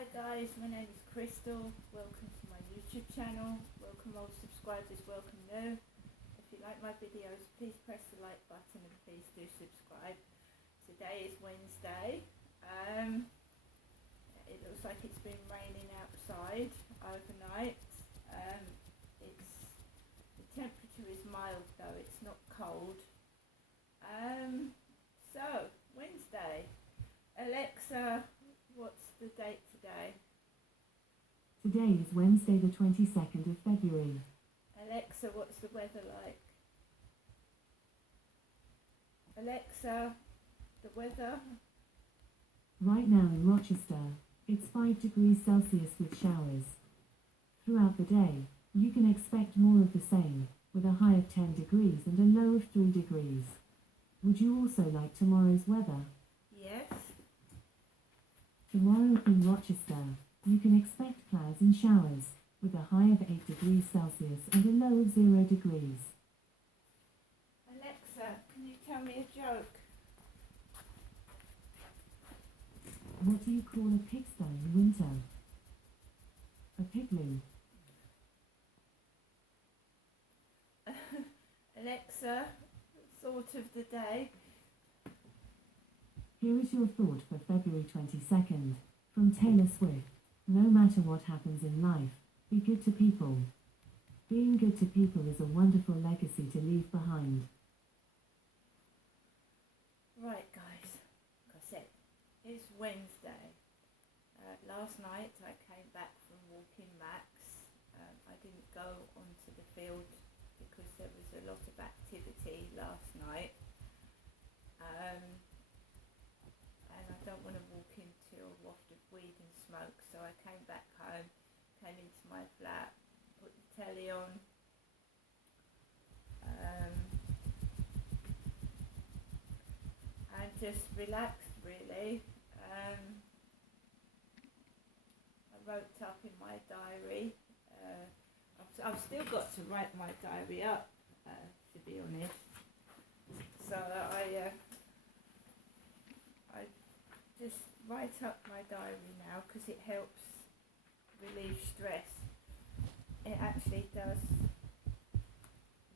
Hi guys, my name is Crystal. Welcome to my YouTube channel. Welcome old subscribers, welcome new. If you like my videos, please press the like button and please do subscribe. Today is Wednesday. It looks like it's been raining outside overnight. The temperature is mild though, it's not cold. So Wednesday. Alexa, what's the date today? Today is Wednesday the 22nd of February. Alexa, what's the weather like? Alexa, the weather? Right now in Rochester, it's 5 degrees Celsius with showers. Throughout the day, you can expect more of the same, with a high of 10 degrees and a low of 3 degrees. Would you also like tomorrow's weather? Yes. Tomorrow in Rochester, you can expect clouds and showers, with a high of 8 degrees Celsius and a low of 0 degrees. Alexa, can you tell me a joke? What do you call a pigsty in winter? A pigloo. Alexa, thought of the day. Here is your thought for February 22nd, from Taylor Swift. No matter what happens in life, be good to people. Being good to people is a wonderful legacy to leave behind. Right guys, like I said, it's Wednesday. Last night I came back from walking Max. I didn't go onto the field because there was a lot of activity last night. And I don't want to walk into a waft of weed and smoke, so I came back home, came into my flat, put the telly on, and just relaxed really. I wrote up in my diary. I've still got to write my diary up, to be honest. So I just write up my diary now because it helps relieve stress. It actually does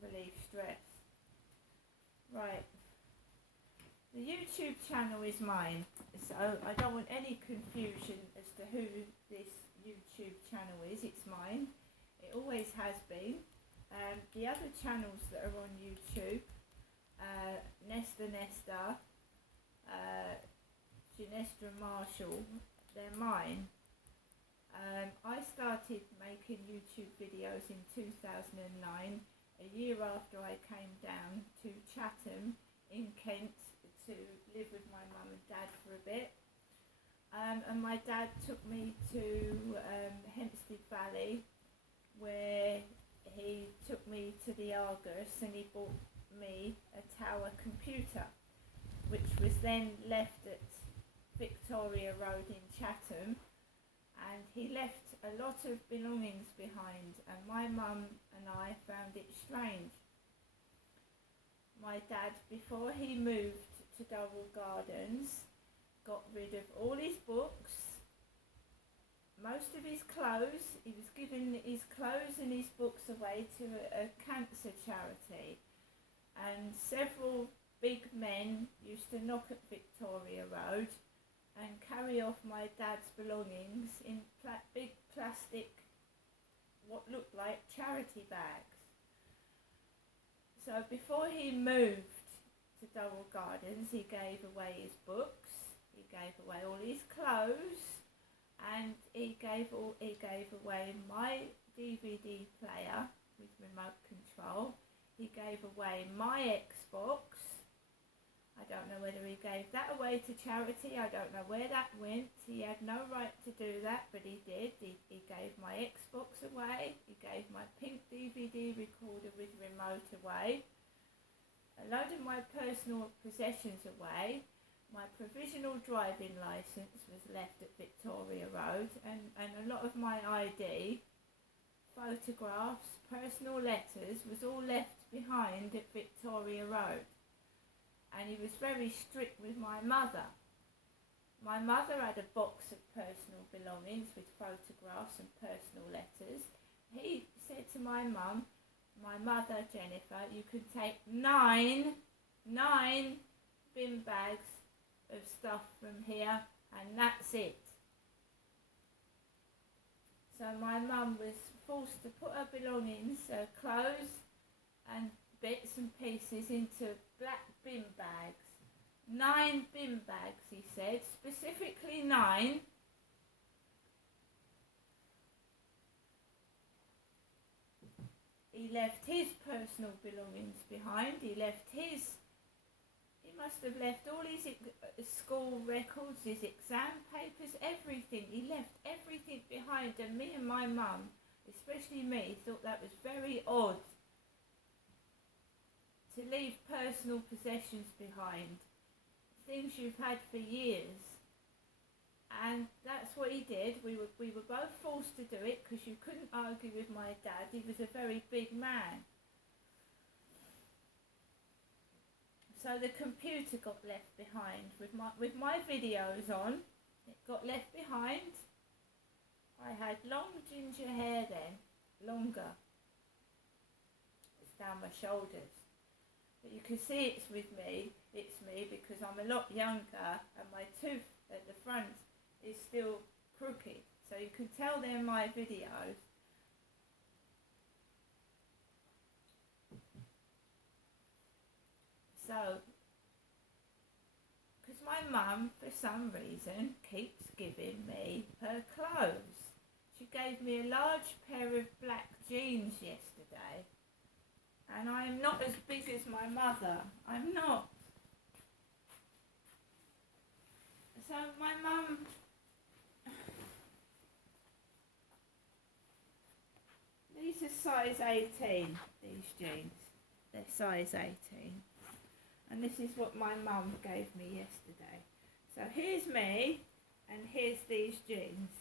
relieve stress. Right. The YouTube channel is mine, so I don't want any confusion as to who this YouTube channel is. It's mine. It always has been. The other channels that are on YouTube, Nesta, Ginestra Marshall, they're mine. I started making YouTube videos in 2009, a year after I came down to Chatham in Kent to live with my mum and dad for a bit. And my dad took me to Hempstead Valley, where he took me to the Argus and he bought me a tower computer, which was then left at Victoria Road in Chatham, and he left a lot of belongings behind, and my mum and I found it strange. My dad, before he moved to Durwell Gardens, got rid of all his books, most of his clothes. He was giving his clothes and his books away to a cancer charity, and several big men used to knock at Victoria Road and carry off my dad's belongings in big plastic, what looked like charity bags. So before he moved to Durwell Gardens, he gave away his books, he gave away all his clothes, and he gave away my DVD player with remote control. He gave away my Xbox. I don't know whether he gave that away to charity. I don't know where that went. He had no right to do that, but he did. He gave my Xbox away. He gave my pink DVD recorder with remote away. A load of my personal possessions away. My provisional driving licence was left at Victoria Road, and a lot of my ID, photographs, personal letters was all left behind at Victoria Road. And he was very strict with my mother. My mother had a box of personal belongings with photographs and personal letters. He said to my mum, my mother Jennifer, you could take nine bin bags of stuff from here and that's it. So my mum was forced to put her belongings, clothes and bits and pieces into black bin bags. 9 bin bags, he said, specifically 9. He left his personal belongings behind. He must have left all his school records, his exam papers, everything. He left everything behind, and me and my mum, especially me, thought that was very odd to leave personal possessions behind, things you've had for years. And that's what he did. We were both forced to do it because you couldn't argue with my dad. He was a very big man. So the computer got left behind with my videos on. It got left behind. I had long ginger hair then, longer. It's down my shoulders. But you can see it's me because I'm a lot younger and my tooth at the front is still crooked. So you can tell they're my videos. So, because my mum, for some reason, keeps giving me her clothes. She gave me a large pair of black jeans yesterday. And I'm not as big as my mother. I'm not. So my mum... These are size 18, these jeans. They're size 18. And this is what my mum gave me yesterday. So here's me, and here's these jeans.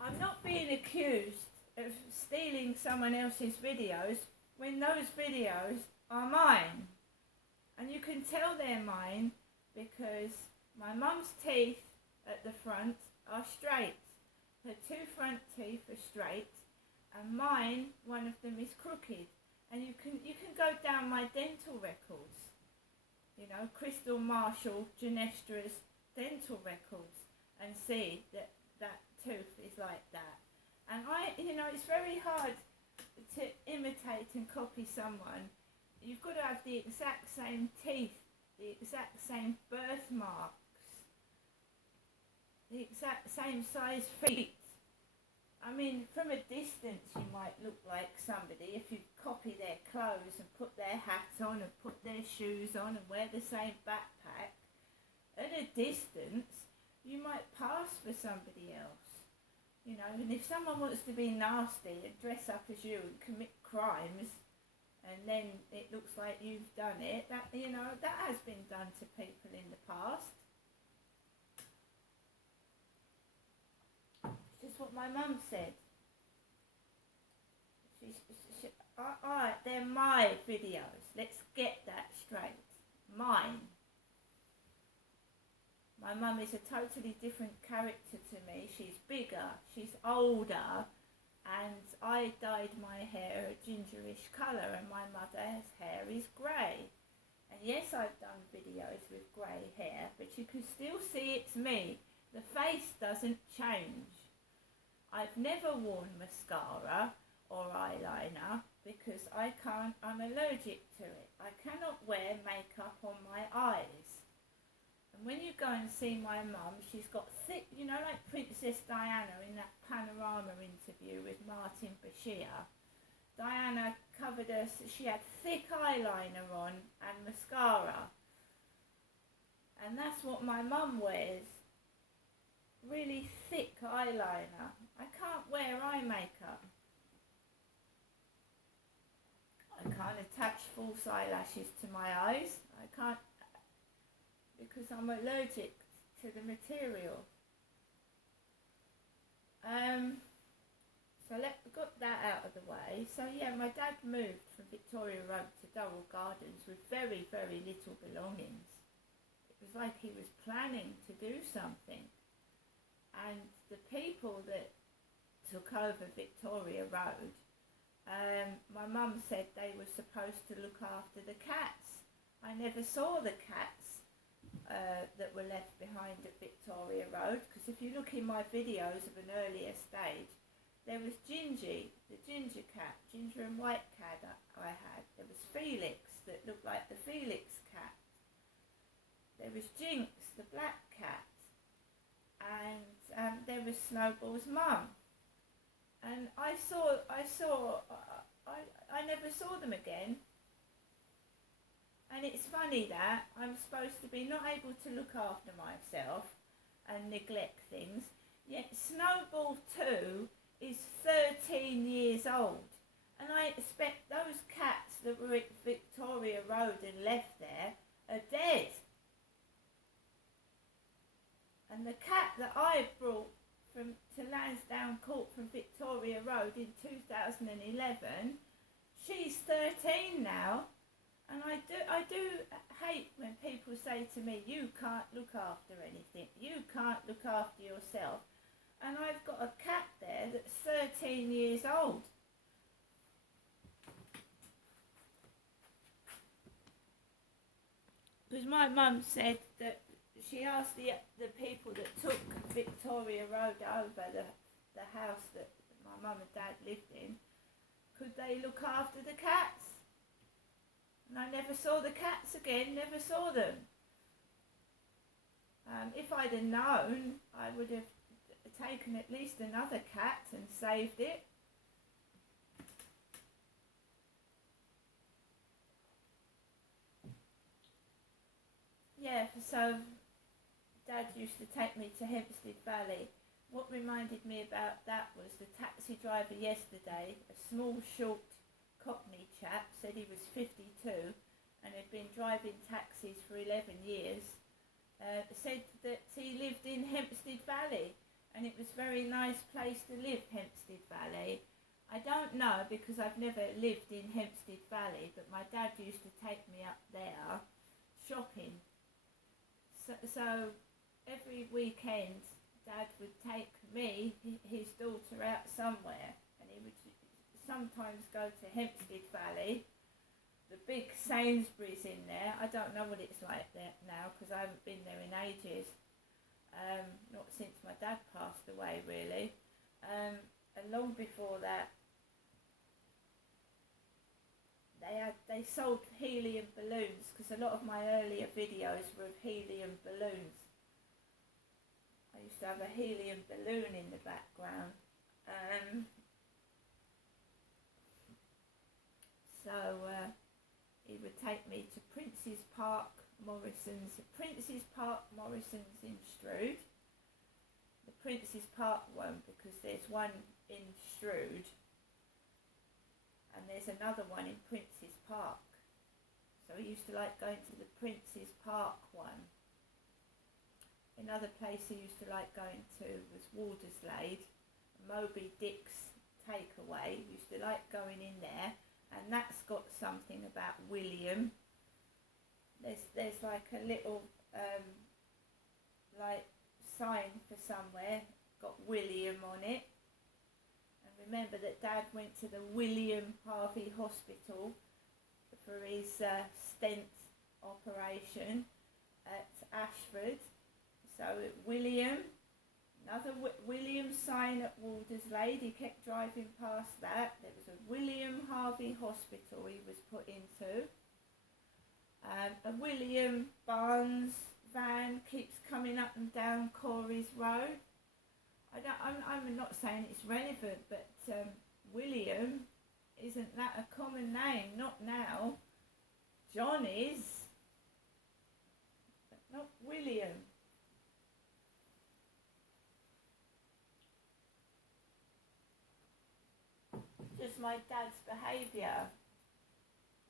I'm not being accused of stealing someone else's videos when those videos are mine. And you can tell they're mine because my mum's teeth at the front are straight. Her 2 front teeth are straight and mine, one of them is crooked. And you can go down my dental records. You know, Crystal Marshall, Genestra's dental records and see that tooth is like that. And it's very hard to imitate and copy someone. You've got to have the exact same teeth, the exact same birthmarks, the exact same size feet. I mean, from a distance you might look like somebody if you copy their clothes and put their hat on and put their shoes on and wear the same backpack. At a distance, you might pass for somebody else. You know, and if someone wants to be nasty and dress up as you and commit crimes, and then it looks like you've done it, that has been done to people in the past. It's just what my mum said. Alright, they're my videos. Let's get that straight. Mine. My mum is a totally different character to me. She's bigger, she's older, and I dyed my hair a gingerish colour, and my mother's hair is grey. And yes, I've done videos with grey hair, but you can still see it's me. The face doesn't change. I've never worn mascara or eyeliner because I'm allergic to it. I cannot wear makeup on my eyes. And when you go and see my mum, she's got thick, like Princess Diana in that Panorama interview with Martin Bashir. Diana covered she had thick eyeliner on and mascara. And that's what my mum wears. Really thick eyeliner. I can't wear eye makeup. I can't attach false eyelashes to my eyes. I can't, because I'm allergic to the material. So got that out of the way. So yeah, my dad moved from Victoria Road to Durrell Gardens with very, very little belongings. It was like he was planning to do something. And the people that took over Victoria Road, my mum said they were supposed to look after the cats. I never saw the cats that were left behind at Victoria Road, because if you look in my videos of an earlier stage, there was Gingy, the ginger cat, ginger and white cat I had. There was Felix, that looked like the Felix cat. There was Jinx, the black cat. And there was Snowball's mum. And I never saw them again. And it's funny that I'm supposed to be not able to look after myself and neglect things, yet Snowball 2 is 13 years old. And I expect those cats that were at Victoria Road and left there are dead. And the cat that I brought to Lansdowne Court from Victoria Road in 2011, she's 13 now. And I do hate when people say to me, you can't look after anything, you can't look after yourself. And I've got a cat there that's 13 years old. Because my mum said that she asked the people that took Victoria Road over, the house that my mum and dad lived in, could they look after the cats? And I never saw the cats again, never saw them. If I'd have known, I would have taken at least another cat and saved it. Yeah, so Dad used to take me to Hempstead Valley. What reminded me about that was the taxi driver yesterday, a small, short Cockney chap, said he was 52 and had been driving taxis for 11 years, said that he lived in Hempstead Valley and it was a very nice place to live, Hempstead Valley. I don't know because I've never lived in Hempstead Valley, but my dad used to take me up there shopping. So every weekend Dad would take me, his daughter, out somewhere, and he would sometimes go to Hempstead Valley, the big Sainsbury's in there. I don't know what it's like there now because I haven't been there in ages, not since my dad passed away really, and long before that they sold helium balloons, because a lot of my earlier videos were of helium balloons. I used to have a helium balloon in the background. So he would take me to Prince's Park Morrison's in Strood. The Prince's Park one, because there's one in Strood and there's another one in Prince's Park. So he used to like going to the Prince's Park one. Another place he used to like going to was Walderslade, Moby Dick's Takeaway. He used to like going in there, and that's got something about William. There's like a little like sign for somewhere, got William on it. And remember that Dad went to the William Harvey Hospital for his stent operation at Ashford. So William, another William sign at Walderslade. He kept driving past that. There was a William Harvey Hospital he was put into. A William Barnes van keeps coming up and down Corey's Road. I'm not saying it's relevant, but William, isn't that a common name? Not now. John is, but not William. Just my dad's behaviour.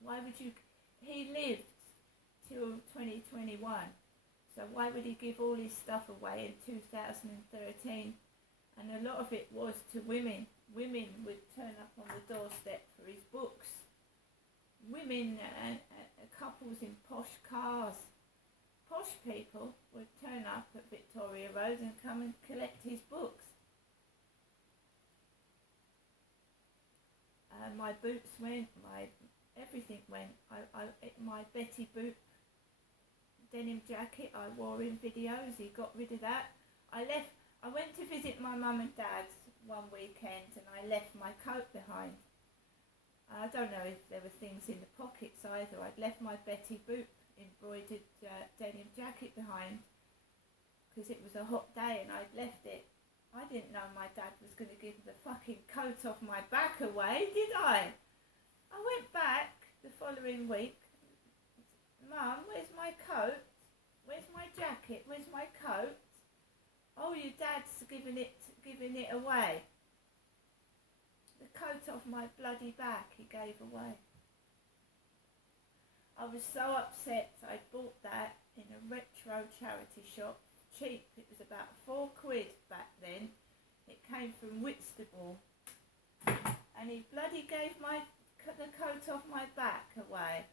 Why would you... He lived till 2021, so why would he give all his stuff away in 2013 And a lot of it was to women. Women would turn up on the doorstep for his books. Women and couples in posh cars. Posh people would turn up at Victoria Road and come and collect his books. My boots went, everything went. My Betty Boop denim jacket I wore in videos, he got rid of that. I went to visit my mum and dad's one weekend and I left my coat behind. I don't know if there were things in the pockets either. I'd left my Betty Boop embroidered denim jacket behind because it was a hot day and I'd left it. I didn't know my dad was going to give the fucking coat off my back away, did I? I went back the following week. Mum, where's my coat? Where's my jacket? Where's my coat? Oh, your dad's giving it away. The coat off my bloody back he gave away. I was so upset. I bought that in a retro charity shop. Cheap. It was about £4 back then. It came from Whitstable. And he bloody gave the coat off my back away.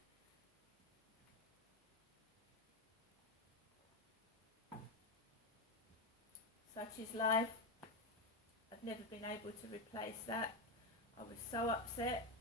Such is life. I've never been able to replace that. I was so upset.